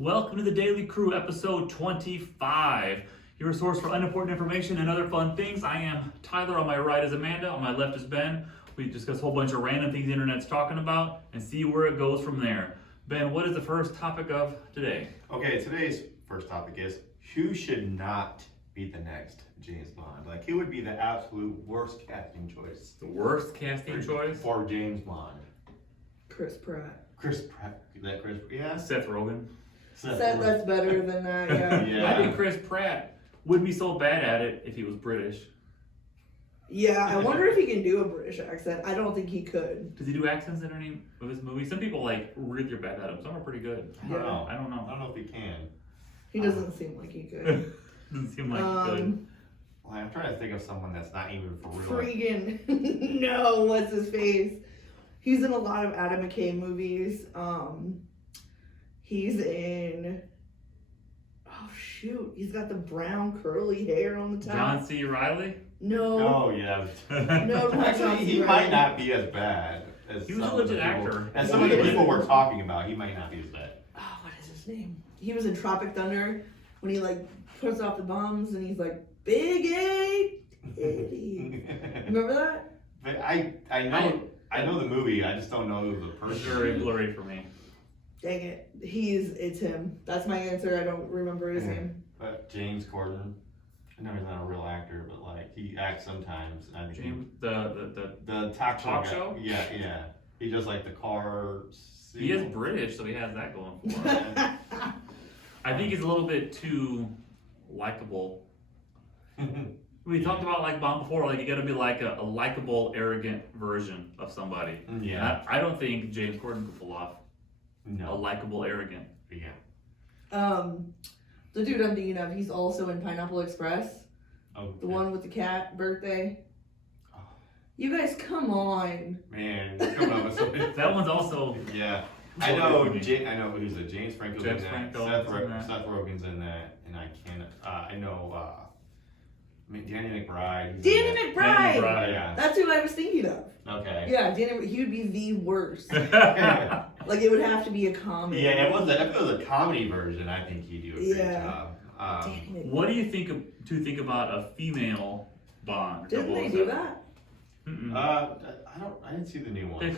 Welcome to the Daily Crew, episode 25. Your source for unimportant information and other fun things. I am Tyler. On my right is Amanda. On my left is Ben. We discuss a whole bunch of random things the internet's talking about and see where it goes from there. Ben, what is the first topic of today? Okay, today's first topic is who should not be the next James Bond? Like, who would be the absolute worst casting choice? The worst casting choice? For James Bond. Chris Pratt. Chris Pratt. Is that Chris? Yeah. Seth Rogen. That's better than that, yeah. Yeah. I think Chris Pratt wouldn't be so bad at it if he was British. Yeah, I wonder if he can do a British accent. I don't think he could. Does he do accents in any of his movies? Some people really are bad at them. Some are pretty good. I don't know. I don't know. I don't know if he can. He doesn't seem like he could. Doesn't seem like he could. Well, I'm trying to think of someone that's not even for real. Freaking no, what's his face? He's in a lot of Adam McKay movies. He's in he's got the brown curly hair on the top. John C. Reilly? No. Oh, yeah. No, not John Actually, C. he Reilly. might not be as bad as He was a some of the legit people- actor. As some of the people we're talking about, he might not be as bad. Oh, what is his name? He was in Tropic Thunder when he puts off the bombs and he's like, Big A. Remember that? But I know the movie. I just don't know the It's person. very blurry for me. Dang it. It's him. That's my answer. I don't remember his name. But James Corden. I know he's not a real actor, but he acts sometimes. And I think James, the talk talk guy. show? Yeah. He does the car. he is British, so he has that going for him. I think he's a little bit too likable. We talked about Bond before, you gotta be a likable, arrogant version of somebody. Yeah. I don't think James Corden could pull off a No. likable, arrogant. Yeah. The dude I'm thinking of, he's also in Pineapple Express. Oh. The one with the cat birthday. Oh. You guys, come on. Man, come on with something. That one's also. Yeah. I know who's it? James Franco's James in that. Franco Seth, is in that. Seth Rogen's in that, and I can't. I know. Danny McBride. he's Danny in that. McBride! McBride. Yeah. That's who I was thinking of. Okay. Yeah, he would be the worst. Yeah. It would have to be a comedy. Yeah, if it was a comedy version, I think he'd do a great job. Danny What do you think about a female Bond? Didn't they do that? Mm-mm. I didn't see the new one. They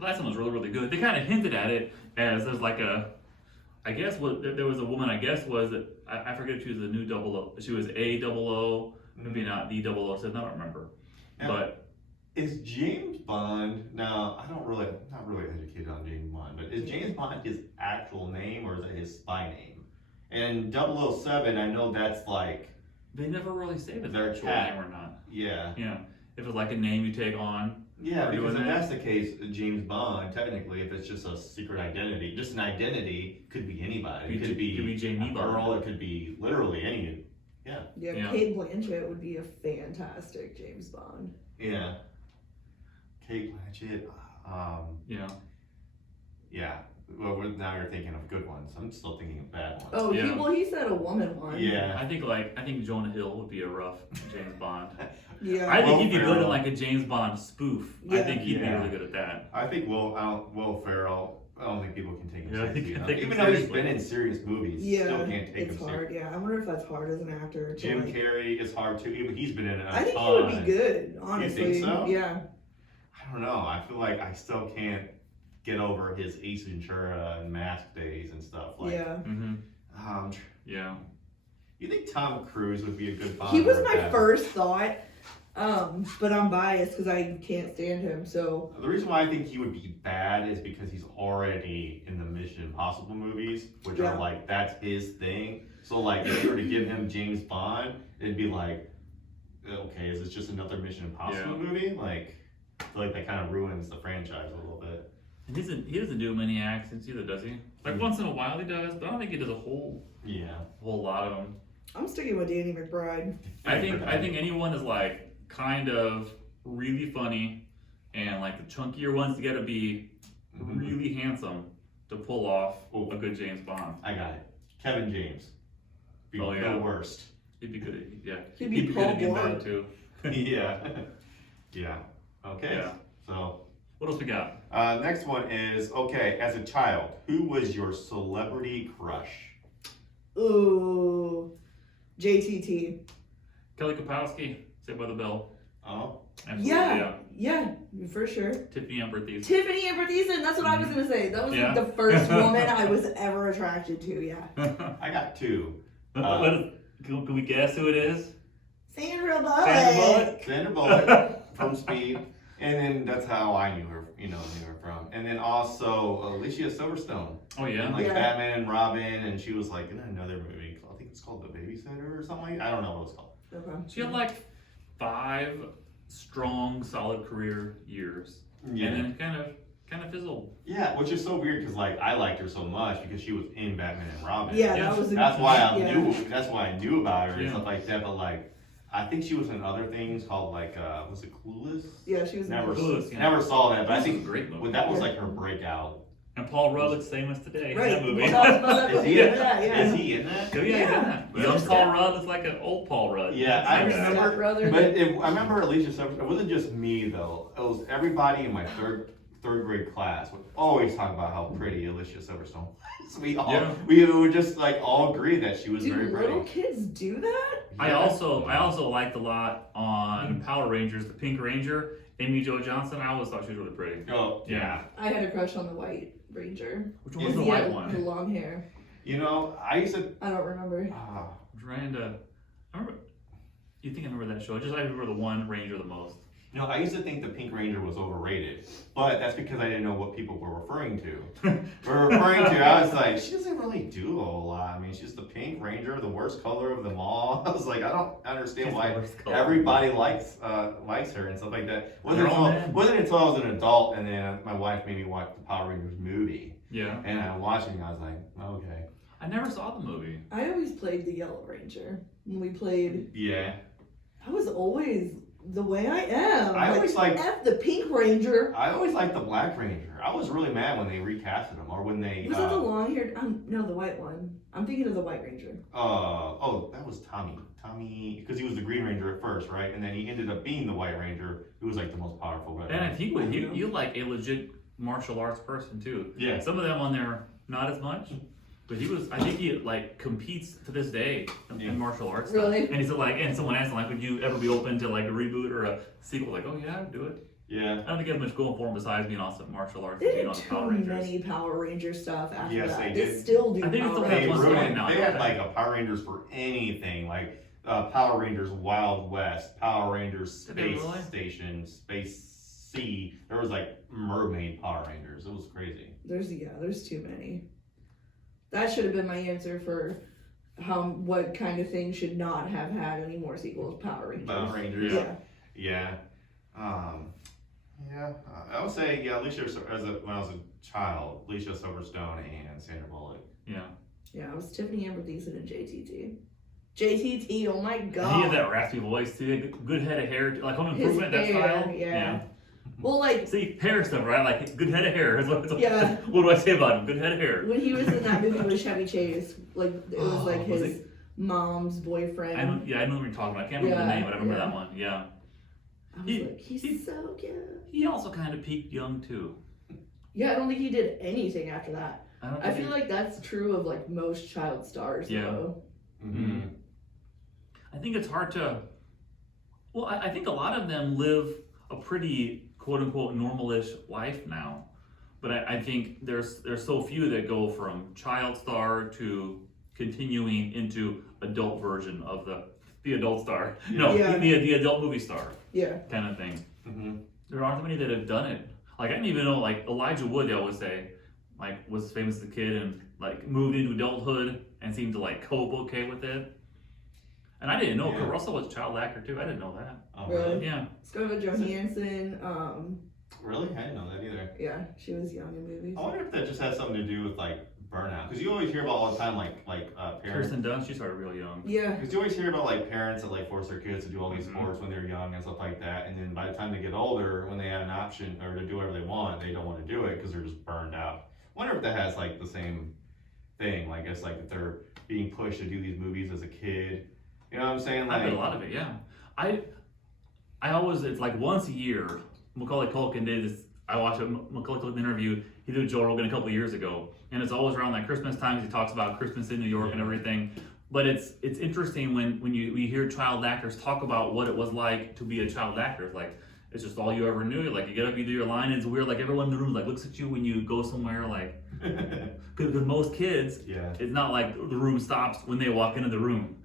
last one was really, really good. They kind of hinted at it as there's there was a woman, I forget if she was the new 00, she was a 00, maybe not the 007, I don't remember. Now, but is James Bond, now not really educated on James Bond, but is James Bond his actual name or is it his spy name? And 007, I know that's they never really say if it's their actual cat. name or not. Yeah. Yeah, if it's a name you take on. Yeah, Or because if doing that's the case, James Bond, technically, if it's just a secret identity, just an identity, could be anybody. It could be Jamie a Bond. girl, it could be literally any. Yeah, Yeah. Kate Blanchett would be a fantastic James Bond. Yeah. Kate Blanchett. Yeah. Yeah. Well, now you're thinking of good ones. I'm still thinking of bad ones. Oh, Yeah. he said a woman one. Yeah. I think Jonah Hill would be a rough James Bond. Yeah. I think he'd be good Ferrell. at a James Bond spoof. I Yeah. think he'd be Yeah. really good at that. I think Will Ferrell, I don't think people can take him Yeah, I think seriously you enough. take him Even though he's seriously. been in serious movies, Yeah, still can't take it's him hard. seriously. Yeah, I wonder if that's hard as an actor. Jim Carrey is hard too. Even he's been in it a I think he ton. would be good, honestly. You think so? Yeah. I don't know. I feel like I still can't get over his Ace Ventura and Mask days and stuff. Yeah. Mm-hmm. Yeah. You think Tom Cruise would be a good Bond? He was or a my bad- first thought, but I'm biased because I can't stand him. So The reason why I think he would be bad is because he's already in the Mission Impossible movies, which Yeah. are that's his thing. So if you were to give him James Bond, it'd be okay, is this just another Mission Impossible movie? I feel like that kind of ruins the franchise a little bit. And he doesn't do many accents either, does he? Once in a while he does, but I don't think he does a whole lot of them. I'm sticking with Danny McBride. I think anyone is kind of really funny, and the chunkier ones gotta be really handsome to pull off a good James Bond. I got it. Kevin James. Be Oh, yeah. the worst. He'd be good. Yeah. He'd be good Paul at being bad Blart. too. Yeah. Yeah. Okay. Yeah. So What else we got? Next one is, okay, as a child, who was your celebrity crush? Ooh, JTT. Kelly Kapowski, Saved by the Bell. Oh, Absolutely, Yeah, for sure. Tiffany Amber Thiessen. Tiffany Amber Thiessen, that's what I was gonna say. That was Yeah. the first woman I was ever attracted to, yeah. I got two. Can we guess who it is? Sandra Bullock. Sandra Bullock? Sandra Bullock from Speed, and then that's how I knew her, knew her from. And then also Alicia Silverstone, Oh yeah. like Yeah. Batman and Robin, and she was like in another movie. I think it's called The Babysitter or something like that. I don't know what it's called. Okay. She had like 5 strong, solid career years, and then kind of fizzled. Yeah, which is so weird because like I liked her so much because she was in Batman and Robin. Yeah, Yeah. that was. That's why I yeah. knew. That's why I knew about her and Yeah. stuff like that. But like, I think she was in other things called like, was it Clueless? Yeah, she was. Never, Clueless, yeah. never saw that. But I This is think a great movie. that was Yeah. like her breakout. And Paul Rudd looks famous today Right. in that movie. We talked about that Is he before. in Yeah, yeah. Is he in that? Oh, yeah, he's in that. Yeah. Young Yeah. Paul Rudd looks like an old Paul Rudd. Yeah, I Like that. remember. Stepbrother. But I remember Alicia Silverstone. It wasn't just me though. It was everybody in my third grade class would always talk about how pretty Alicia Silverstone was. We would just like all agree that she was Do very little pretty. kids do that? I also liked a lot on Power Rangers, the Pink Ranger, Amy Jo Johnson. I always thought she was really pretty. Oh yeah. I had a crush on the White Ranger. Which one was the He had white the one? long hair. You know, I used to. I don't remember. I'm trying to. I remember. You think I remember that show? I remember the one Ranger the most. You know, I used to think the Pink Ranger was overrated, but that's because I didn't know what people were referring to. I was like, she doesn't really do a whole lot. I mean, she's the Pink Ranger, the worst color of them all. I was like, I don't understand She's the why worst color. everybody likes her and stuff like that. They're all men. Wasn't until I was an adult and then my wife made me watch the Power Rangers movie. Yeah. And I watched it and I was like, okay. I never saw the movie. I always played the Yellow Ranger. When we played, Yeah. I was always the way I am. I always liked- F the Pink Ranger. I always liked the Black Ranger. I was really mad when they recasted him or when they. Was it the long haired? No, the white one. I'm thinking of the White Ranger. That was Tommy. Tommy, because he was the Green Ranger at first, right? And then he ended up being the White Ranger, who was like the most powerful. And I think you like a legit martial arts person too. Yeah. Some of them on there not as much, but I think he like competes to this day in martial arts. stuff. Really? And he's like, and someone asked him like, would you ever be open to like a reboot or a sequel? Like, oh yeah, I'd do it. Yeah. I don't think he has much going for him besides being awesome martial arts They and being did on too Power Rangers. many Power Ranger stuff after Yes, that. they did. Still do. I think it's Power the They one's Rangers. going now, they don't had they? like a Power Rangers for anything, like Power Rangers Wild West, Power Rangers Did they Space really? Station, Space Sea. There was like Mermaid Power Rangers. It was crazy. There's too many. That should have been my answer for what kind of thing should not have had any more sequels. Power Rangers. Power Rangers. Yeah. Yeah. I would say Alicia when I was a child, Alicia Silverstone and Sandra Bullock. Yeah. Yeah, it was Tiffany Amber Thiessen and JTT. JTT, oh my And god. he had that raspy voice too. He had good head of hair, like Home His Improvement, that hair, style. yeah. Well, like, See, hair stuff, right? Like good head of hair. Yeah. What do I say about him? Good head of hair. when he was in that movie with Chevy Chase, like, it was like Was his mom's boyfriend. I know what you're talking about. I can't remember the Yeah, name, but I remember yeah. that one. Yeah. I was he- like, he's he- so cute. He also kind of peaked young too. Yeah, I don't think he did anything after that. I think feel like that's true of like most child stars. Yeah. Though. Mm-hmm. I think it's hard to. Well, I think a lot of them live a pretty quote unquote normalish life now, but I think there's so few that go from child star to continuing into adult version of the adult star. No, Yeah. the adult movie star Yeah. kind of thing. Mm-hmm. There aren't many that have done it. Like I didn't even know like Elijah Wood. They always say like was famous as a kid and like moved into adulthood and seemed to like cope okay with it. And I didn't know Yeah. Kurt Russell was a child actor too. I didn't know that. Oh, Really? Yeah. Scarlett Johansson. Really? I didn't know that either. Yeah, she was young in movies. I wonder if that just has something to do with like burnout, because you always hear about all the time like parents. Kirsten Dunst, she started real young. Yeah. Because you always hear about like parents that like force their kids to do all these Mhm. sports when they're young and stuff like that, and then by the time they get older, when they have an option or to do whatever they want, they don't want to do it because they're just burned out. I wonder if that has like the same thing. Like it's like if they're being pushed to do these movies as a kid. You know what I'm saying? I Like did a lot of it. Yeah. I always it's like once a year. Macaulay Culkin did this. I watched a Macaulay Culkin interview. He did Joe Rogan a couple years ago, and it's always around like Christmas times. He talks about Christmas in New York and everything. But it's interesting when you hear child actors talk about what it was like to be a child actor. It's like it's just all you ever knew. Like you get up, you do your line, and it's weird. Like everyone in the room like looks at you when you go somewhere. Like because most kids, it's not like the room stops when they walk into the room,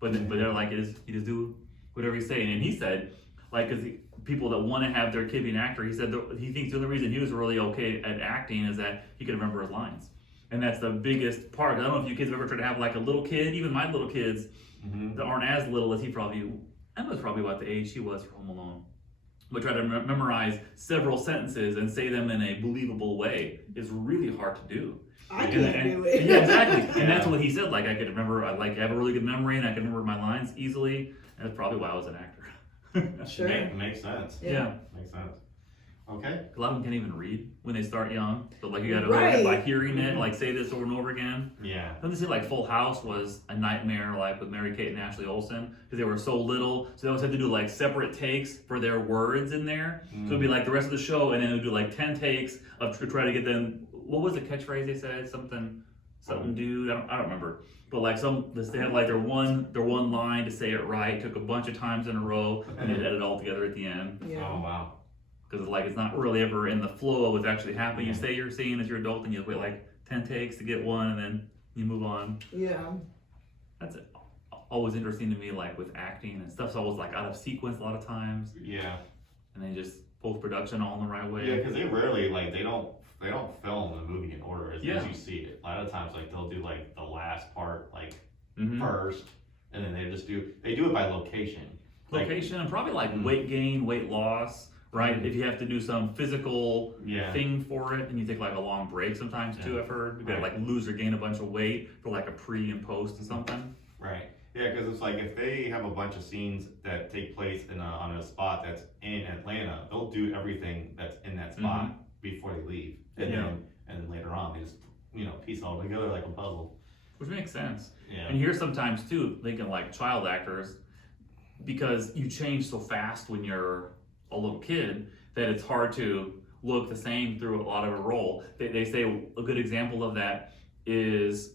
but they're like you just do whatever you say. And he said like because people that want to have their kid be an actor, he said he thinks the only reason he was really okay at acting is that he could remember his lines. And that's the biggest part. I don't know if you kids have ever tried to have like a little kid, even my little kids that aren't as little as Emma's probably about the age she was for Home Alone. But try to memorize several sentences and say them in a believable way is really hard to do. I can't do it. Yeah, exactly. And that's what he said. Like I could remember, I have a really good memory and I can remember my lines easily. And that's probably why I was an actor. Sure. Makes sense. Yeah. Makes sense. Okay. A lot of them can't even read when they start young. So like you gotta Right. learn by hearing it, like say this over and over again. Yeah. Don't they say like Full House was a nightmare like with Mary Kate and Ashley Olsen because they were so little, so they always had to do like separate takes for their words in there. So it'd be like the rest of the show, and then they'd do like 10 takes to try to get them. What was the catchphrase they said? Something dude. I don't remember. But like they had like their one line to say it right. Took a bunch of times in a row, and they'd edit it all together at the end. Yeah. Oh wow. Because like it's not really ever in the flow of what's actually happening. You say you're seeing as your adult, and you wait like 10 takes to get one, and then you move on. Yeah. That's always interesting to me, like with acting and stuff's always like out of sequence a lot of times. Yeah. And they just post production all in the right way. Yeah, because they rarely like they don't film the movie in order as you see it. A lot of times like they'll do like the last part like first, and then they do it by location. Location and probably like weight gain, weight loss. Right, if you have to do some physical thing for it, and you take like a long break sometimes too. I've heard you gotta like lose or gain a bunch of weight for like a pre and post or something. Right. Yeah, because it's like if they have a bunch of scenes that take place on a spot that's in Atlanta, they'll do everything that's in that spot before they leave, and then later on they just piece it all together like a puzzle. Which makes sense. Yeah. And here sometimes too, thinking like child actors, because you change so fast when you're a little kid that it's hard to look the same through a lot of a role. They say a good example of that is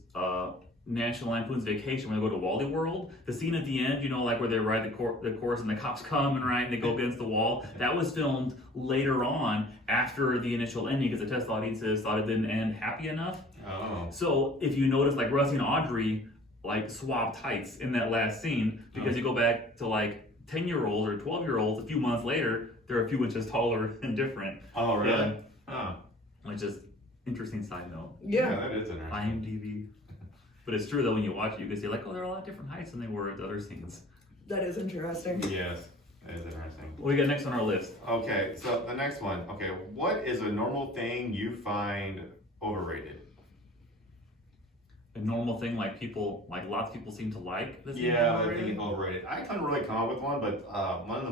National Lampoon's Vacation when they go to Wally World. The scene at the end, like where they ride the course and the cops come and they go against the wall. That was filmed later on after the initial ending because the test audiences thought it didn't end happy enough. Oh. So if you notice, like Rusty and Audrey like swap tights in that last scene because you go back to like 10-year-olds or 12-year-olds a few months later, they're a few inches taller and different. Oh, really? Yeah. Oh. Which is interesting side note. Yeah. That is interesting. IMDb. But it's true though, when you watch it, you can see like, oh, there are a lot of different heights than they were at the other scenes. That is interesting. Yes, that is interesting. What do we got next on our list? Okay, so the next one. Okay, what is a normal thing you find overrated? A normal thing like lots of people seem to like this. Yeah, I think overrated. I couldn't really come up with one, but one of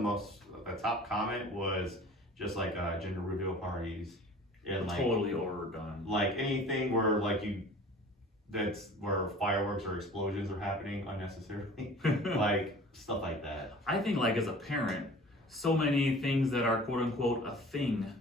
the top comment was just like gender reveal parties and like totally overdone. Like anything where that's where fireworks or explosions are happening unnecessarily, like stuff like that. I think like as a parent, so many things that are quote unquote a thing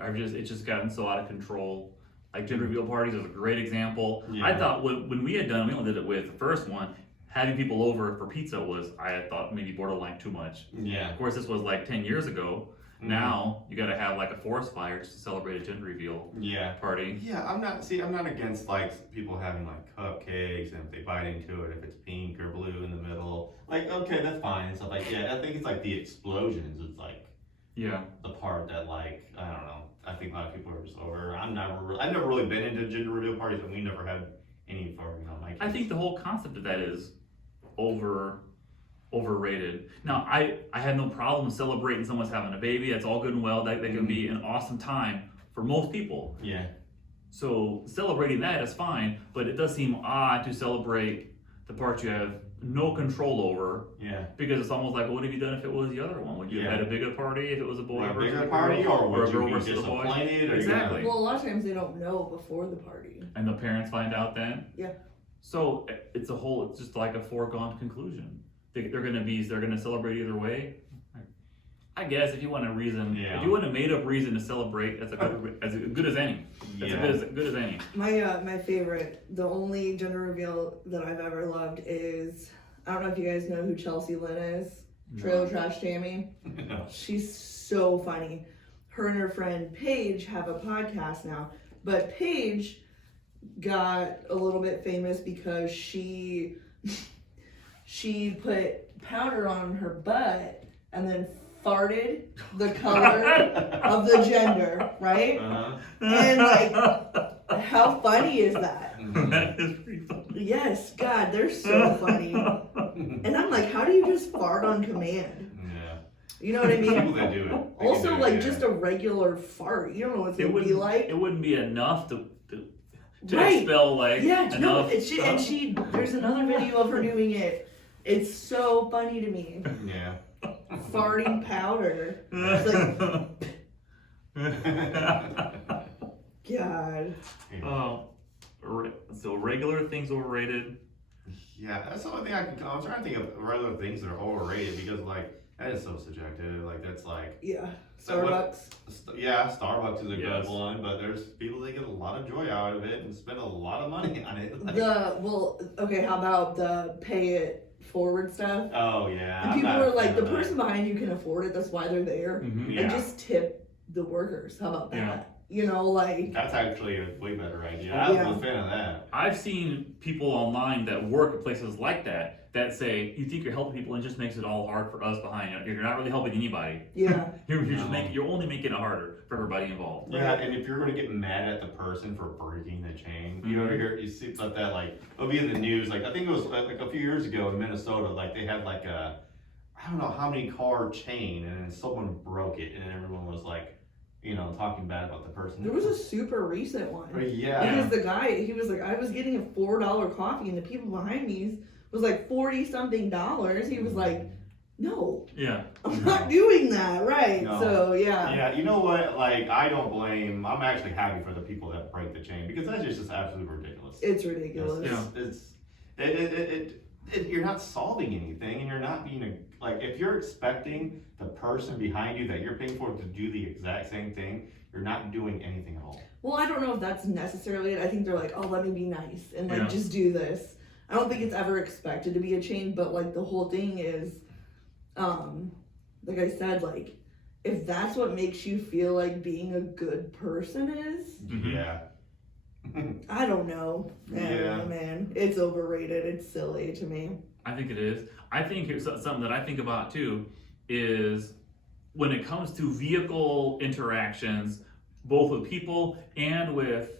it's just gotten so out of control. Like gender reveal parties is a great example. Yeah. I thought when we only did it with the first one, having people over for pizza I had thought maybe borderline too much. Yeah. Of course, this was like 10 years ago. Now you got to have like a forest fire just to celebrate a gender reveal party. Yeah, I'm not against like people having like cupcakes and if they bite into it, if it's pink or blue in the middle, like okay, that's fine and stuff like I think it's like the explosions. It's like the part that like I don't know. I think a lot of people are just over. I've never really been into gender reveal parties, and we never had any for my kids. I think the whole concept of that is overrated. Now, I have no problem celebrating someone's having a baby. That's all good and well. That can be an awesome time for most people. Yeah. So celebrating that is fine, but it does seem odd to celebrate the part you have no control over. Yeah. Because it's almost like, what have you done if it was the other one? Would you have had a bigger party if it was a boy a versus bigger a party, girl? or would a girl you be versus a boy? disappointed? Exactly. Well, a lot of times they don't know before the party. And the parents find out then? Yeah. So it's just like a foregone conclusion. They're gonna celebrate either way. I guess if you want a reason, Yeah. if you want a made-up reason to celebrate, that's as good as any. That's as good as any. My favorite, the only gender reveal that I've ever loved is, I don't know if you guys know who Chelsea Lynn is. Trailer Trash Tammy. No. She's so funny. Her and her friend Paige have a podcast now, but Paige got a little bit famous because she put powder on her butt and then farted the color of the gender, right? Uh-huh. And like, how funny is that? That is pretty funny. Yes, God, they're so funny. And I'm like, how do you just fart on command? Yeah. You know what I People mean? that do it. They Also, can do it, like yeah. just a regular fart. You don't know what it's gonna be like. It wouldn't be enough to Right. expel like Yeah, no, enough. and she there's another video of her doing it. It's so funny to me. Yeah. Farting powder. It's like, God. So regular things overrated. Yeah, that's the only thing I'm trying to think of regular things that are overrated because like that is so subjective. Like that's like Yeah. So what- Starbucks. yeah, Starbucks is a Yes. good one, but there's people that get a lot of joy out of it and spend a lot of money on it. Like, Okay, how about the pay it forward stuff? oh yeah. And I'm people not a are like, fan the of that. person behind you can afford it, that's why they're there. Mhm. Yeah. And just tip the workers. How about that? Yeah. You know, like, That's actually a way better idea. I was Yeah. a fan of that. I've seen people online that work at places like that say you think you're helping people and it just makes it all hard for us behind you. You're not really helping anybody. yeah. You're only making it harder for everybody involved. Yeah, and if you're gonna get mad at the person for breaking the chain, you ever hear you see stuff that like it'll be in the news. Like I think it was like a few years ago in Minnesota. Like they had like a I don't know how many car chain, and then someone broke it, and everyone was like, you know, talking bad about the person. There was a super recent one. Yeah. Because the guy, he was like, I was getting a $4 coffee, and the people behind me was like $40-something. He was like, no, Yeah. I'm not doing that, right? No. So yeah. Yeah, you know what? Like, I don't blame. I'm actually happy for the people that break the chain because that's just absolutely ridiculous. It's ridiculous. You're not solving anything, and you're not being like if you're expecting the person behind you that you're paying for to do the exact same thing, you're not doing anything at all. Well, I don't know if that's necessarily it. I think they're like, oh, let me be nice and like Yeah. just do this. I don't think it's ever expected to be a chain, but like the whole thing is, like I said, like if that's what makes you feel like being a good person is, Mhm. Yeah. I don't know. I don't Yeah. know, man. It's overrated. It's silly to me. I think it is. I think here's something that I think about too is when it comes to vehicle interactions, both with people and with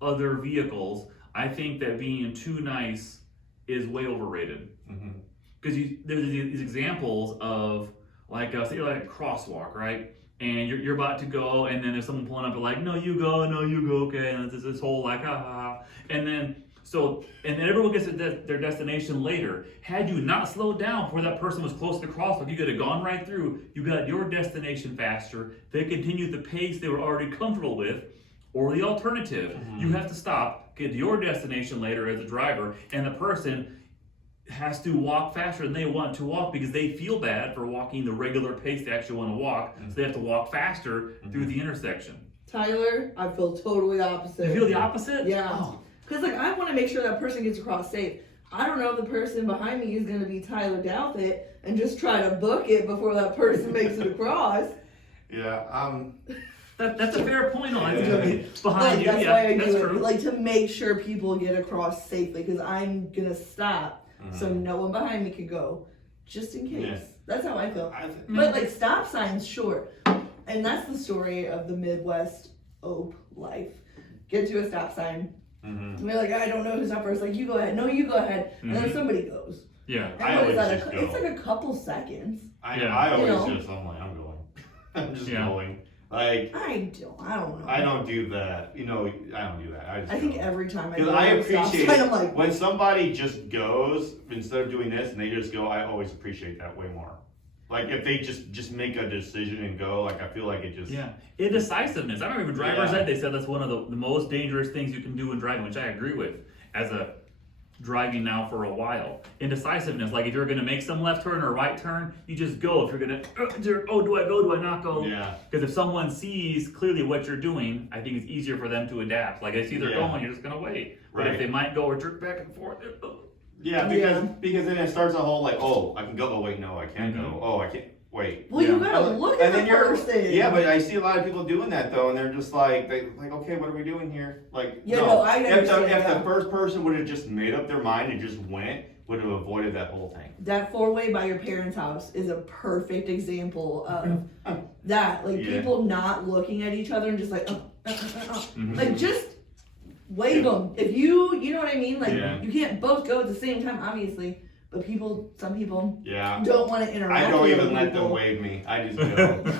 other vehicles, I think that being too nice is way overrated. Mhm. Because there's these examples of like say like a crosswalk, right? And you're about to go, and then there's someone pulling up and like, no, you go, okay, and it's this whole like, ha ha ha, and then everyone gets to their destination later. Had you not slowed down before that person was close to the crosswalk, you could have gone right through. You got your destination faster. They continued the pace they were already comfortable with, or the alternative, you have to stop, get to your destination later as a driver, and the person has to walk faster than they want to walk because they feel bad for walking the regular pace they actually want to walk, so they have to walk faster through the intersection. Tyler, I feel totally opposite. You feel the opposite? Yeah. Oh. Because like I want to make sure that person gets across safe. I don't know if the person behind me is going to be Tyler Douthit and just try to book it before that person makes it across. Yeah. That's a fair point on Yeah. it. Behind Like, you, that's yeah, why I that's do true. it. Like to make sure people get across safely because I'm going to stop so no one behind me could go just in case. Yeah. That's how I feel. I But like stop signs, sure. And that's the story of the Midwest Ope life. Get to a stop sign. Mhm. And we're like, I don't know who's up first. Like, you go ahead. No, you go ahead. And then Mhm. somebody goes. Yeah. And I what is always that? just It's go. like a couple seconds. Yeah. I You always know. just, I'm like, I'm going. I'm just Yeah. going. Like, I don't know. I don't do that. You know, I don't do that. I think go. every time I Because go I to a stop appreciate sign, I'm like, when somebody just goes instead of doing this and they just go. I always appreciate that way more. Like if they just make a decision and go, like I feel like it just Yeah. Indecisiveness. I remember even drivers Yeah. ed, they said that's one of the most dangerous things you can do in driving, which I agree with. As a driving now for a while. Indecisiveness, like if you're going to make some left turn or right turn, you just go. If you're going to, oh, do I go, do I not go? Yeah. Because if someone sees clearly what you're doing, I think it's easier for them to adapt. Like they see they're Yeah. going, you're just going to wait. But Right. if they might go or jerk back and forth, Yeah, because then it starts a whole like, oh, I can go. Oh wait, no, I can't go. Oh, I can't. Wait. Well, you gotta look at the person. Yeah, but I see a lot of people doing that though, and they're just like, okay, what are we doing here? Like, Yeah, no, I if understand the first person would have just made up their mind and just went, would have avoided that whole thing. That 4-way by your parents' house is a perfect example of that. Like people not looking at each other and just like, like just wave them. If you know what I mean? Like you can't both go at the same time, obviously. But some people don't want to interact. I don't with even other let people. them wave me. I just go.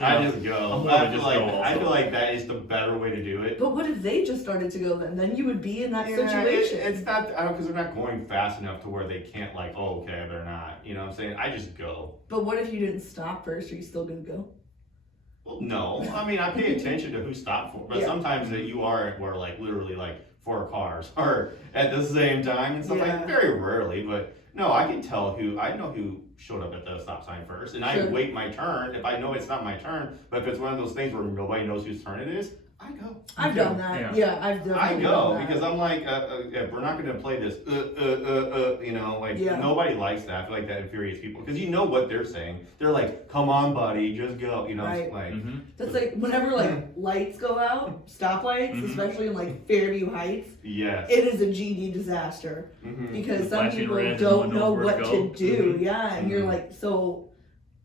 I just go. I feel like that is the better way to do it. But what if they just started to go then? Then you would be in that situation. It's not, because they're not going fast enough to where they can't like, oh, okay, they're not. You know what I'm saying? I just go. But what if you didn't stop first? Are you still gonna go? Well, no. I mean, I pay attention to who stopped for, but sometimes that you are where like literally like 4 cars are at the same time and stuff like very rarely, but no, I can tell I know who showed up at the stop sign first, and I wait my turn if I know it's not my turn. But if it's one of those things where nobody knows whose turn it is, I go. I've done that. Yeah, I've definitely I go done that. because I'm like, if we're not going to play this, you know, like nobody likes that. I feel like that infuriates people because you know what they're saying. They're like, "Come on, buddy, just go." You know, like that's like whenever like lights go out, stoplights, especially in like Fairview Heights. Yes. It is a GD disaster because some people don't know what to do. Yeah, and you're like, so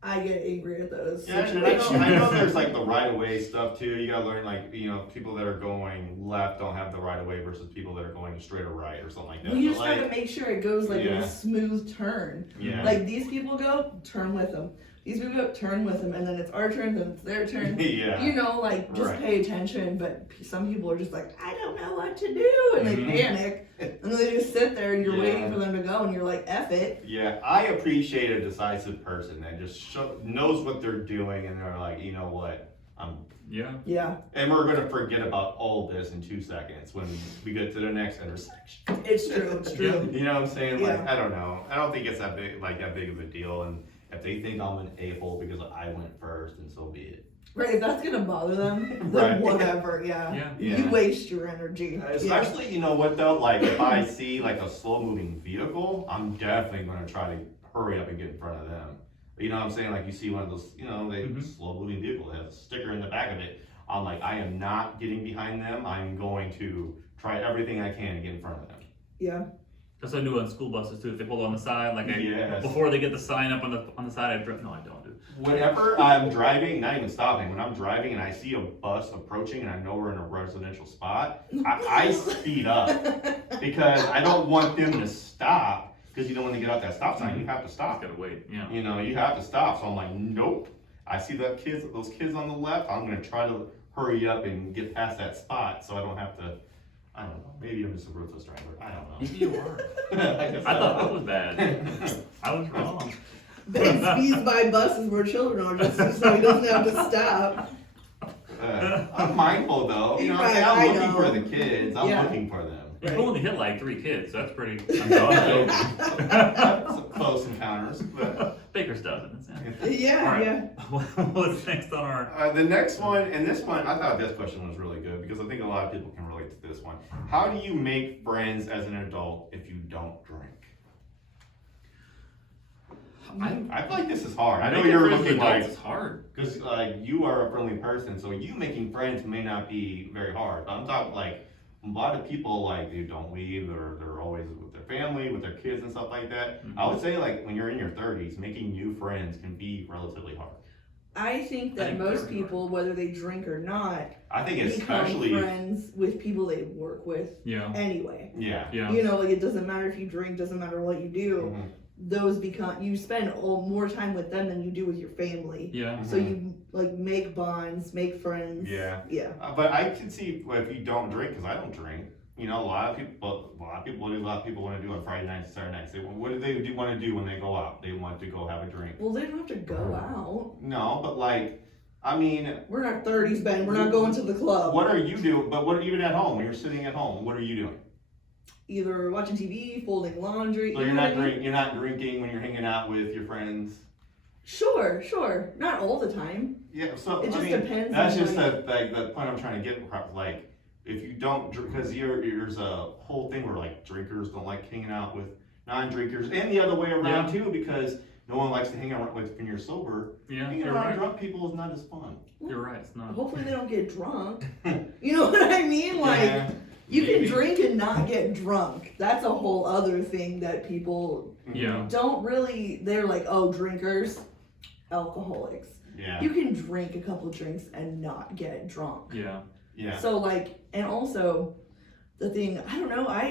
I get angry at those situations. I know there's like the right of way stuff too. You gotta learn like, you know, people that are going left don't have the right of way versus people that are going straight or right or something like that. Well, you just gotta make sure it goes like in a smooth turn. Yeah. Like these people go, turn with them. These people go, turn with them, and then it's our turn, then it's their turn. You know, like just pay attention. But some people are just like, I don't know what to do, and they panic, and then they just sit there, and you're waiting for them to go, and you're like, F it. Yeah, I appreciate a decisive person that just knows what they're doing, and they're like, you know what, Yeah. And we're gonna forget about all this in 2 seconds when we get to the next intersection. It's true. It's true. You know what I'm saying? Like, I don't know. I don't think it's that big of a deal, and if they think I'm an a-hole because I went first, then so be it. Right, if that's gonna bother them, then whatever, You waste your energy. Especially, you know what though, like if I see like a slow moving vehicle, I'm definitely gonna try to hurry up and get in front of them. You know what I'm saying? Like you see one of those, you know, slow moving vehicle that has a sticker in the back of it. I'm like, I am not getting behind them. I'm going to try everything I can to get in front of them. Yeah. That's what I do on school buses too. If they pull on the side, like before they get the sign up on the side, I drive. No, I don't do. Whenever I'm driving, not even stopping, when I'm driving and I see a bus approaching and I know we're in a residential spot, I speed up because I don't want them to stop. Because you know when they get out that stop sign, you have to stop. Gotta wait. Yeah. You know, you have to stop. So I'm like, nope. I see those kids on the left. I'm gonna try to hurry up and get past that spot so I don't have to. I don't know. Maybe I'm just a ruthless driver. I don't know. Maybe you are. I thought that was bad. I was wrong. Ben speeds by buses where children are just so he doesn't have to stop. I'm mindful though. You know what I'm saying? I'm looking for the kids. I'm looking for them. You've only hit like 3 kids, so that's pretty. I'm joking. Some close encounters, but Baker's doesn't. What's next on our? The next one, and this one, I thought this question was really good because I think a lot of people can relate to this one. How do you make friends as an adult if you don't drink? I feel like this is hard. I know you're looking like it's hard because like you are a friendly person, so you making friends may not be very hard. But I'm talking like a lot of people like they don't leave, they're always with their family, with their kids and stuff like that. I would say like when you're in your 30s, making new friends can be relatively hard. I think that most people, whether they drink or not, I think especially become friends with people they work with. Anyway. Yeah. You know, like it doesn't matter if you drink, doesn't matter what you do. Those you spend more time with them than you do with your family. So you like make bonds, make friends. But I can see if you don't drink, because I don't drink. You know, a lot of people want to do on Friday nights, Saturday nights. What do they want to do when they go out? They want to go have a drink. Well, they don't have to go out. No, but like, I mean, we're in our 30s, Ben. We're not going to the club. What are you doing? But even at home, when you're sitting at home, what are you doing? either watching TV, folding laundry. So you you're know not what I mean? you're not drinking when you're hanging out with your friends. Sure. Not all the time. Yeah, so It I just mean, depends that's on, just like- the point I'm trying to get across. Like, if you don't drink, because there's a whole thing where like drinkers don't like hanging out with non-drinkers, and the other way around too, because no one likes to hang out with when you're sober. Yeah, Hanging you're around right. drunk people is not as fun. You're right. It's not. Hopefully they don't get drunk. You know what I mean? Like, Yeah, you can maybe. drink and not get drunk. That's a whole other thing that people Yeah. don't really, they're like, oh, drinkers, alcoholics. Yeah. You can drink a couple drinks and not get drunk. Yeah. Yeah. So like, and also the thing, I don't know, I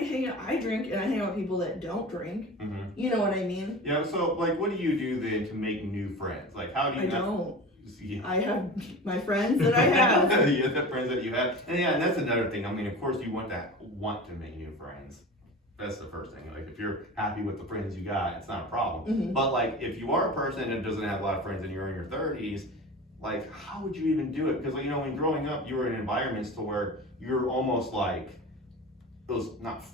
drink and I hang out with people that don't drink. Mm-hmm. You know what I mean? Yeah. So like, what do you do then to make new friends? Like, how do you? I don't. See, I have my friends that I have. you have the friends that you have, and yeah, and that's another thing. I mean, of course, you want to make new friends. That's the first thing. Like, if you're happy with the friends you got, it's not a problem. Mhm. But like, if you are a person that doesn't have a lot of friends and you're in your 30s, like, how would you even do it? Because you know, when growing up, you were in environments to where you're almost like it was not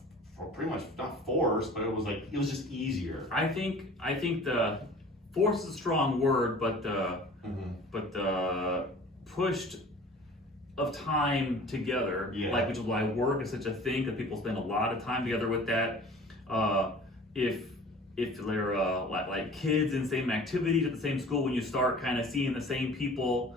pretty much not forced, but it was like it was just easier. I think the force is a strong word, but the pushed of time together, Yeah. like, which is why work is such a thing, because people spend a lot of time together with that. If they're like kids in same activities at the same school, when you start kind of seeing the same people,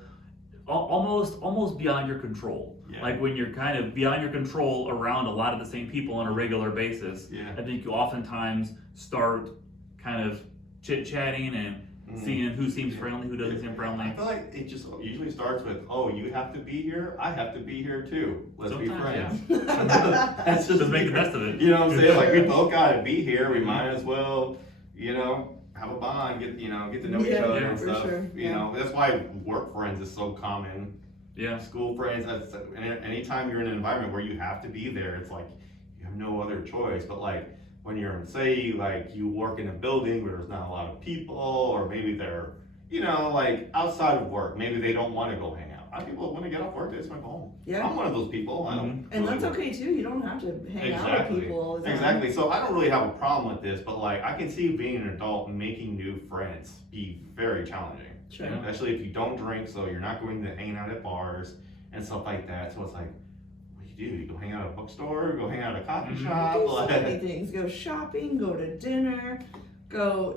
almost beyond your control. Yeah. Like when you're kind of beyond your control around a lot of the same people on a regular basis. Yeah. I think you oftentimes start kind of chit-chatting and seeing who seems friendly, who doesn't seem I friendly. feel like it just usually starts with, oh, you have to be here, I have to be here too. Let's be Sometimes, friends. That's Just make the best of it. You know what I'm saying? Like, we both gotta be here. We might as well, have a bond, get to know each other Yeah, and for stuff. sure. You know, that's why work friends is so common. Yeah. School friends, anytime you're in an environment where you have to be there, it's like you have no other choice. But like when you're you work in a building where there's not a lot of people, or maybe they're like outside of work, maybe they don't want to go hang out. A lot of people, when they get off work, they just want to go home. Yeah. I'm one of those people. I don't. And really that's okay too. You don't have to hang out with people all the time. Exactly. So I don't really have a problem with this, but like I can see being an adult and making new friends be very challenging. Sure. Especially if you don't drink, so you're not going to hang out at bars and stuff like that. So it's like, what do? You go hang out at a bookstore, go hang out at a coffee shop. Do so like- many things. Go shopping, go to dinner,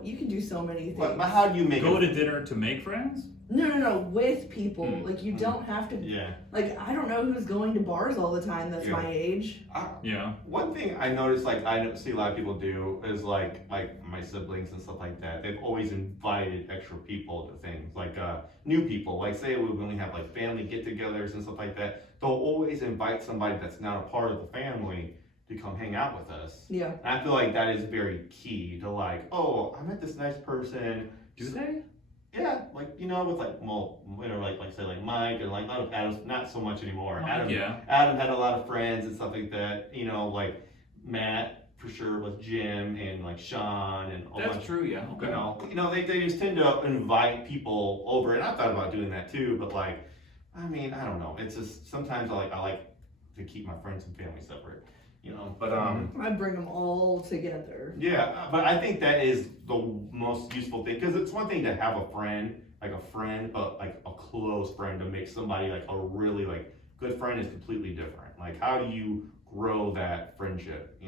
you can do so many things. But how do you make Go to dinner to make friends? No, with people. Like, you Mm. don't have to, Yeah. like, I don't know who's going to bars all the time that's Yeah. my age. Yeah. One thing I noticed, like I see a lot of people do, is like my siblings and stuff like that. They've always invited extra people to things, like new people. Like say when we have like family get-togethers and stuff like that, they'll always invite somebody that's not a part of the family to come hang out with us. Yeah. And I feel like that is very key to like, oh, I met this nice person. Do they? Yeah, like with say like Mike and like a lot of Adam's, not so much anymore. Adam had a lot of friends and stuff like that. Like Matt for sure with Jim and like Sean and all That's true. Yeah. Okay. they just tend to invite people over, and I thought about doing that too. But like, I mean, I don't know. It's just sometimes I like to keep my friends and family separate. But I bring them all together. yeah, but I think that is the most useful thing, because it's one thing to have a friend, but like a close friend, to make somebody like a really like good friend is completely different. Like, how do you grow that friendship?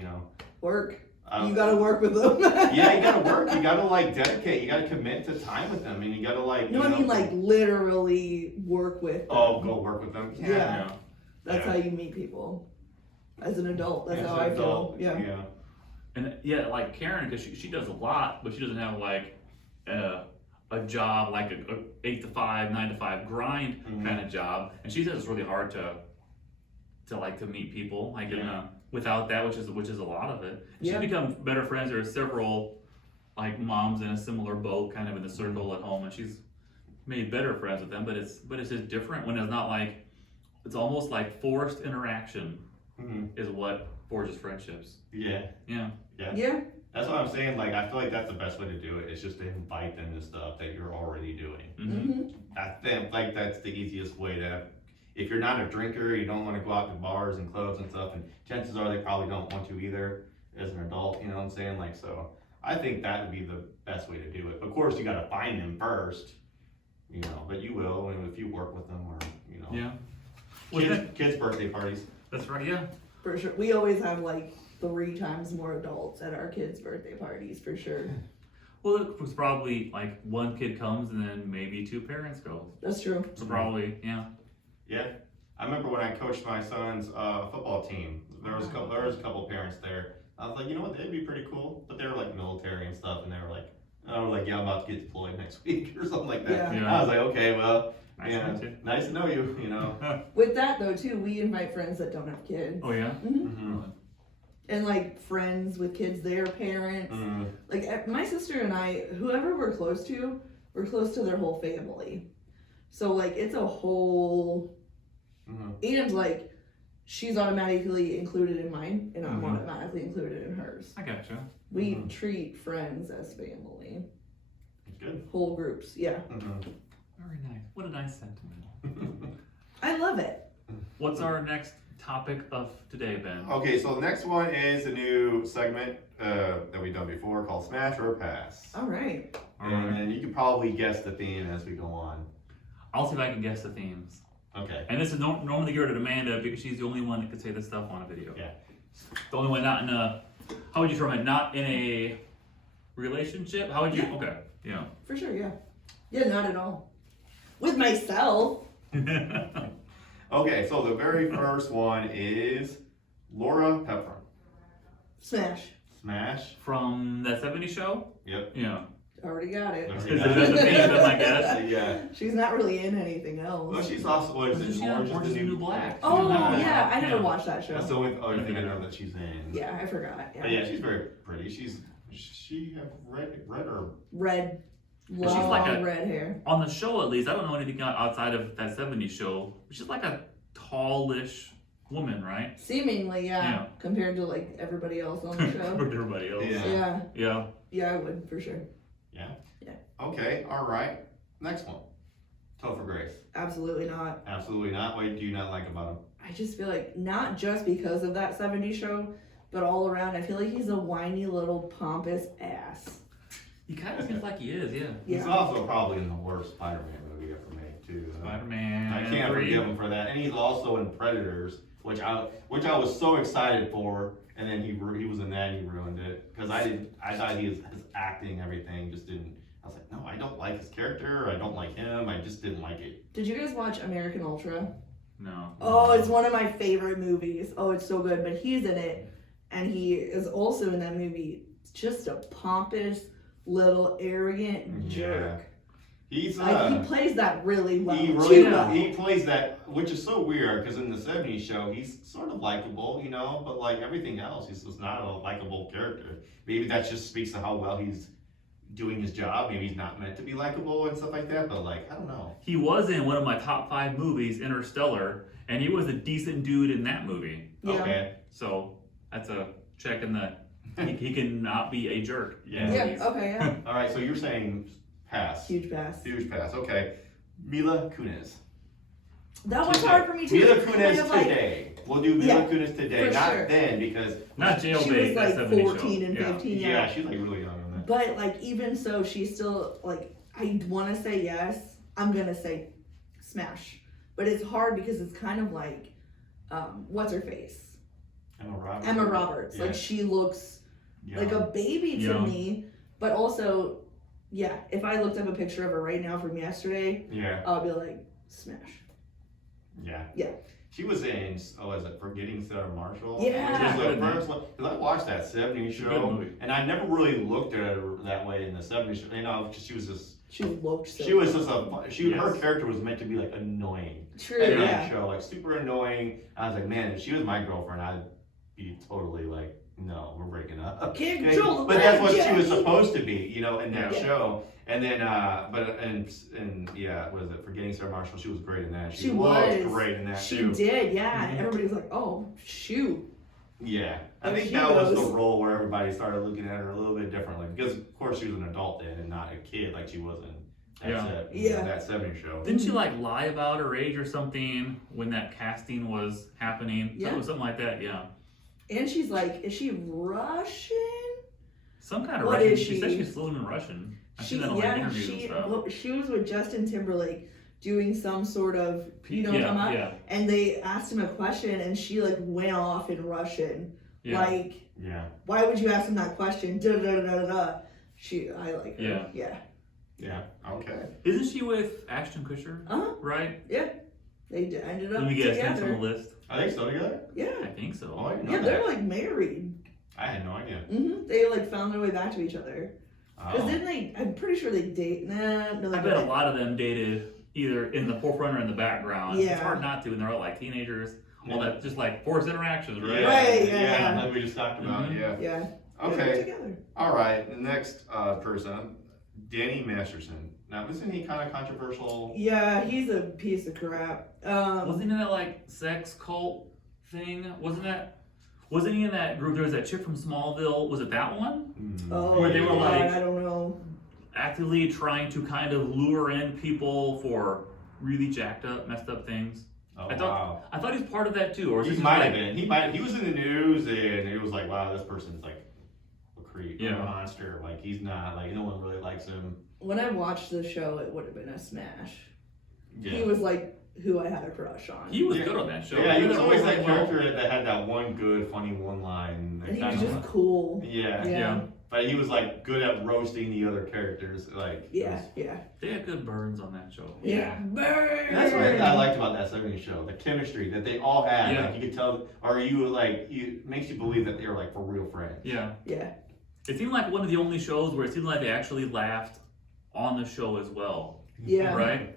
Work. You gotta work with them. Yeah, you gotta work. You gotta like dedicate. You gotta commit to time with them, and you gotta like. No, I mean like literally work with them. Oh, go work with them. Yeah. That's how you meet people. As an adult, that's As how an I adult, feel. Yeah. And yeah, like Karen, because she does a lot, but she doesn't have like a job like a 8 to 5, 9 to 5 grind kind of job, and she says it's really hard to meet people like without that, which is a lot of it. She's become better friends. There are several like moms in a similar boat, kind of in the circle at home, and she's made better friends with them. But it's just different when it's not like, it's almost like forced interaction. Is what forges friendships. Yeah. Yeah. That's what I'm saying. Like, I feel like that's the best way to do it. Is just to invite them to stuff that you're already doing. Mm-hmm. I think like that's the easiest way to if you're not a drinker, you don't want to go out to bars and clubs and stuff, and chances are they probably don't want to either as an adult, you know what I'm saying? Like, so I think that would be the best way to do it. Of course, you got to find them first, you know, but you will, and if you work with them or, you know. Yeah. Kids' birthday parties. That's right, yeah. For sure. We always have like 3 times more adults at our kids' birthday parties, for sure. Well, it was probably like one kid comes and then maybe 2 parents go. That's true. So probably, yeah. Yeah. I remember when I coached my son's football team, there was a couple parents there. I was like, you know what, they'd be pretty cool. But they were like military and stuff, and they were like, yeah, I'm about to get deployed next week or something like that. Yeah. I was like, okay, well, Nice yeah, to meet you. nice to know you, you know. With that though too, we invite friends that don't have kids. Oh, yeah? Mm-hmm. And like friends with kids, their parents. Mm-hmm. Like my sister and I, whoever we're close to their whole family. So like it's a whole, and like she's automatically included in mine, and I'm automatically included in hers. I gotcha. We treat friends as family. Good. Whole groups, yeah. Very nice. What a nice sentiment. I love it. What's our next topic of today, Ben? Okay, so the next one is a new segment that we've done before called Smash or Pass. All right. And you can probably guess the theme as we go on. I'll see if I can guess the themes. Okay. And this is normally geared at Amanda because she's the only one that could say this stuff on a video. Yeah. The only one not in a, how would you term it? Not in a relationship? How would you, okay, yeah. For sure, yeah. Yeah, not at all. With myself. Okay, so the very first one is Laura Pepper. Smash. Smash. From that 70's show? Yep. Yeah. Already got it. Is that the theme, I guess? Yeah. She's not really in anything else. Well, she's also, what is Wasn't it? she on Orange Orange is is the the New New Black? Oh, Yeah. yeah, I never Yeah. watched that That's show. the only other thing I know that she's in. Yeah, I forgot. Yeah. But yeah, she's very pretty. She have red or Red, But she's like long a- red hair. On the show, at least, I don't know anything outside of that 70's show. She's like a tallish woman, right? Seemingly, yeah, Yeah. compared to like everybody else on the show. With everybody else. Yeah. Yeah, Yeah. yeah, I would for sure. Okay, all right. Next one. Topher Grace. Absolutely not. Absolutely not. What do you not like about him? I just feel like not just because of that 70s show, but all around, I feel like he's a whiny little pompous ass. He kind of seems like he is, yeah. He's Yeah. also probably in the worst Spider-Man movie ever made too. Spider-Man. I can't 3. forgive him for that. And he's also in Predators, which I was so excited for, and then he was in that and he ruined it because I thought his acting, everything just didn't. I was like, no, I don't like his character. I don't like him. I just didn't like it. Did you guys watch American Ultra? No. Oh, it's one of my favorite movies. Oh, it's so good. But he's in it, and he is also in that movie. Just a pompous, little, arrogant jerk. He's Like, he plays that really well. he too really well. he plays that, which is so weird because in the 70s show he's sort of likable, you know, but like everything else, he's just not a likable character. Maybe that just speaks to how well he's doing his job. Maybe he's not meant to be likable and stuff like that, but like I don't know. He was in one of my top 5 movies, Interstellar, and he was a decent dude in that movie. Yeah. Okay. So that's a check in the. He can not be a jerk. in Yeah. Yeah, movies. okay, yeah. All right, so you're saying pass. Huge pass. Huge pass. Okay. Mila Kunis. That was Today. hard for me too. Mila It's kind Kunis of like- today. We'll do Mila Yeah, Kunis today, for not sure. then because Not She jailbait. was That like 70's 14 show. and Yeah. 15, yeah, she's like really young on that. But like even so, she's still like, I want to say yes. I'm gonna say smash, but it's hard because it's kind of like, what's her face? Emma Roberts. Emma Roberts. Yeah. Like she looks like a baby to Young. me, but also, yeah. If I looked up a picture of her right now from yesterday, Yeah. I'll be like smash. Yeah. Yeah. She was in, is it Forgetting Sarah Marshall? Yeah. She was the first one, because I watched that 70s Good show, movie. and I never really looked at her that way in the 70s show, you know, because she was just, She looked so. she was just her Yes. character was meant to be like annoying. True. In that Yeah. show, like super annoying. I was like, man, if she was my girlfriend, I'd be totally like, no, we're breaking up. Can't Okay? control the But that's what she Jackie. was supposed to be, you know, in that Yeah. show. And then, and yeah, what is it? Forgetting Sarah Marshall, she was great in that. She looked was. great in that She too. did, yeah. Mhm. Everybody was like, "Oh, shoot." Yeah, I Oh, think she that was the was. role where everybody started looking at her a little bit differently because, of course, she was an adult then and not a kid like she was in Yeah. it. Yeah. That 70's show. Didn't she like lie about her age or something when that casting was happening? Yeah. Something like that, yeah. And she's like, is she Russian? Some kind of What Russian. is She said she? she's fluent in Russian. I've She seen that on like interviews and stuff. she was with Justin Timberlake doing some sort of, you know what I'm talking about? Yeah. And they asked him a question and she like went off in Russian. Yeah. Like, Yeah. why would you ask him that question? Da da da da da. I like her. Yeah. Yeah. Yeah. Okay. Isn't she with Ashton Kutcher? Uh-huh. Right? They ended up Let me guess, next on the together. list. Are they still together? I Yeah. think so. Oh, I didn't know Yeah, that. they're like married. I had no idea. They like found their way back to each other. Because Oh. didn't they? I'm pretty sure they date. Nah, no, they I bet a didn't. lot of them dated either in the forefront or in the background. It's Yeah. hard not to when they're all like teenagers. All Yeah. that just like forced interactions, right? Yeah, Right, yeah, yeah. like we just talked about, Mhm. yeah. Yeah. They're Okay, together. all right, the next person, Danny Masterson. Now, isn't he kind of controversial? Yeah, he's a piece of crap. Wasn't he in that like sex cult thing? Wasn't he in that group? There was that chick from Smallville. Was it that one? Oh, Where they were God, like- I don't know. Actively trying to kind of lure in people for really jacked up, messed up things. Oh, I thought I thought he was part of that too, or is He this just might like, have been. He was in the news and it was like, wow, this person's like a creep, Yeah. a monster. Like, he's not, like, no one really likes him. When I watched the show, it would have been a smash. Yeah. He was like who I had a crush on. He was Yeah. good on that show. Yeah, he did was that always really that well. character that had that one good, funny one line. and he That was kinda- just cool. Yeah. Yeah. But he was like good at roasting the other characters. Like, it Yeah, was- yeah. They had good burns on that show. Yeah. Burn! That's what I liked about that 70's show, the chemistry that they all had. Yeah. Like, you could tell, or you like, it makes you believe that they were like for real friends. Yeah. Yeah. It seemed like one of the only shows where it seemed like they actually laughed on the show as well. Yeah. Right?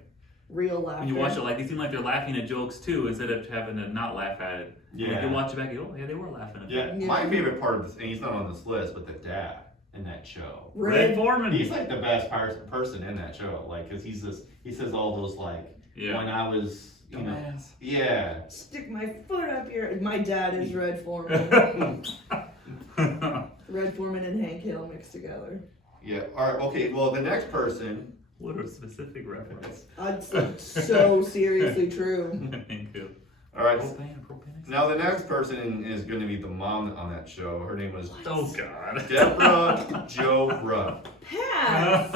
Real laughter. When you watch it, like they seem like they're laughing at jokes too, instead of having to not laugh at it. Like, you watch it back and go, oh yeah, they were laughing at Yeah. that. Yeah. My favorite part of this, and he's not on this list, but the dad in that show. Red Foreman. He's like the best person in that show. Like, cause he says all those like, Yeah. when I was, you know, Dumbass. yeah. Stick my foot up here. My dad is Red Foreman. Red Foreman and Hank Hill mixed together. Yeah. All right. Okay. Well, the next person. What a specific reference. It's like so seriously true. Thank you. All right. Propane. Now the next person is going to be the mom on that show. Her name was Oh God. Deborah Jo Rupp. Pass.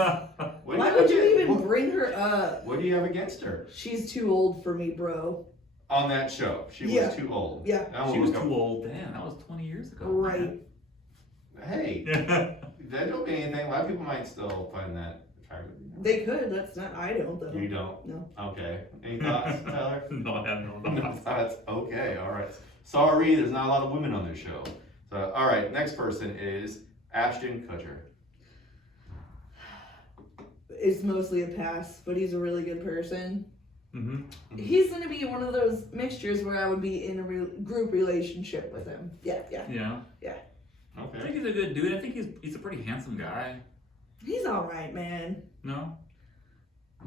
What Why do would you have- even what- bring her up? What do you have against her She's too old for me, bro. on that show? She Yeah. was too old. Yeah. That She was one too old. Damn, that was 20 years ago. Right. Hey, man. that don't mean anything. A lot of people might still find that attractive. They could. That's not. I don't though. You don't? No. Okay. Any thoughts, Tyler? No, I have no No thoughts. thoughts. Okay. All right. Sorry, there's not a lot of women on this show. So, all right. Next person is Ashton Kutcher. It's mostly a pass, but he's a really good person. Mm-hmm. He's gonna be one of those mixtures where I would be in a group relationship with him. Yeah, yeah. Yeah. I Okay. think he's a good dude. I think he's a pretty handsome guy. He's all right, man. No?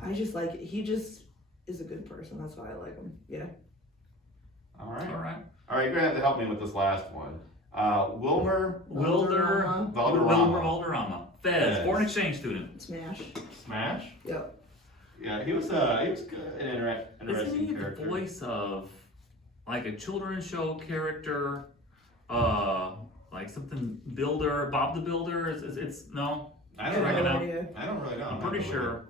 I just like it. He just is a good person. That's why I like him. Yeah. All right. All right. All right. You're gonna have to help me with this last one. Wilmer Wilder Valderrama. Valderrama. Feds, Feds. foreign exchange student. Smash. Smash. Yep. Yeah, he was good, an Isn't interesting he the character. voice of like a children's show character? Like something Builder, Bob the Builder? It's no. I I don't have Check it no out. idea. I don't really know. I'm pretty sure.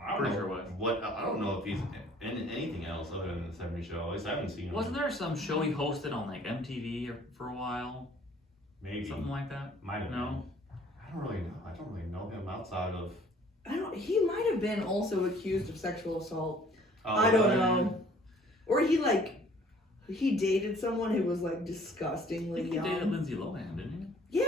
I don't Pretty know sure what. I don't know if he's in anything else other than the 70's show. At least I haven't seen him. Wasn't there some show he hosted on like MTV for a while? Maybe. Something like that? Might have No. been. I don't really know. I don't really know him outside of. He might have been also accused of sexual assault. Oh, I don't really? know. Or he dated someone who was like I disgustingly think he young. dated Lindsay Lohan, didn't Yeah,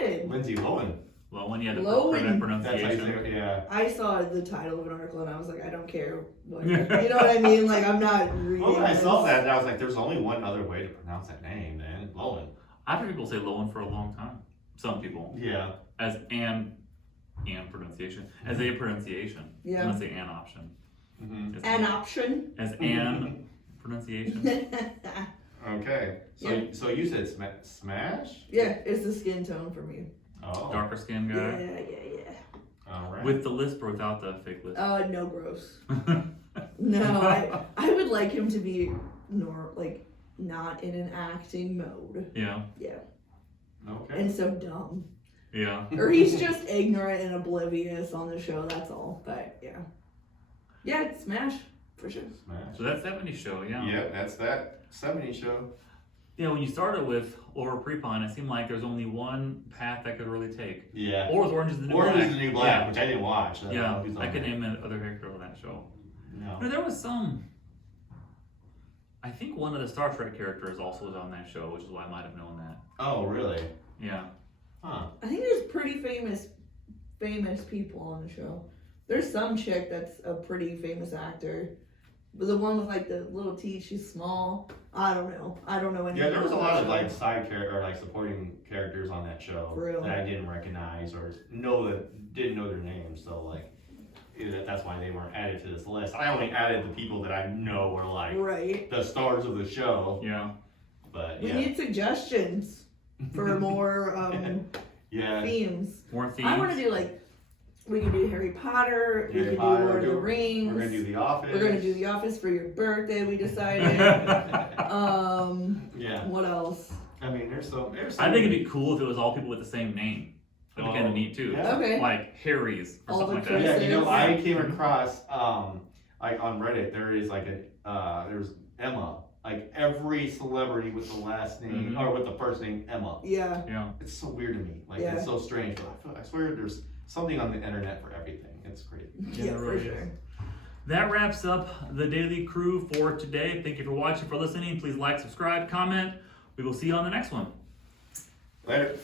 he did. Lindsay Lohan. he? Well, when he had the Lohan. correct That's how you pronunciation. say it, yeah. I saw the title of an article and I was like, I don't care. What, you know what I mean? Like, I'm not reading. Well, when I saw this. that, and I was like, there's only one other way to pronounce that name, man. Lohan. I've heard people say Lohan for a long time. Some people. Yeah. As an pronunciation. As a pronunciation. Yeah. I'm gonna say an option. Mm-hmm. As An option. As an pronunciation. Okay. So, Yeah. so you said Smash? Yeah, it's the skin tone for me. Oh. Darker skinned Yeah, guy. yeah, yeah. All right. With the lisp or without the fake lisp? No, gross. No, I would like him to be not in an acting mode. Yeah. Yeah. Okay. And so dumb. Yeah. Or he's just ignorant and oblivious on the show, that's all. But yeah. Yeah, it's Smash, for sure. Smash. So that's 70's show, yeah. Yeah, that's that 70's show. Yeah, when you started with Laura Prepon, it seemed like there's only one path that could really take. Yeah. Or with Orange is the New Black. Orange is the New Black, Yeah. which I didn't watch. Yeah, I could name another character on that show. No. No, there was some. I think one of the Star Trek characters also was on that show, which is why I might have known that. Oh, really? Yeah. Huh. I think there's pretty famous people on the show. There's some chick that's a pretty famous actor. But the one with like the little teeth, she's small. I don't know anything. Yeah, there was a about lot that of show. like side character or like supporting characters on that show For real. that I didn't recognize or didn't know their names. So like, that's why they weren't added to this list. I only added the people that I know were like Right. the stars of the show. Yeah. But We yeah, need suggestions for more yeah. themes. More themes. I want to do we can do Harry Potter, we Harry can Potter, do Lord of the we're Rings. gonna do The Office. We're gonna do The Office for your birthday, we decided. Yeah, What else? I mean, there's some. I think it'd be cool if it was all people with the same name. That'd be kind Oh, of neat too. yeah. Okay. Like Harry's or All something the like that. Yeah, you know, Chris. I came across like on Reddit there is like there's Emma. Like every celebrity with the last name Mhm. or with the first name Emma. Yeah. Yeah. It's so weird to me. Like Yeah. it's so strange. But I swear there's something on the internet for everything. It's crazy. Yeah, Yeah, it for really sure. is. That wraps up the Daily Crew for today. Thank you for watching, for listening. Please like, subscribe, comment. We will see you on the next one. Later.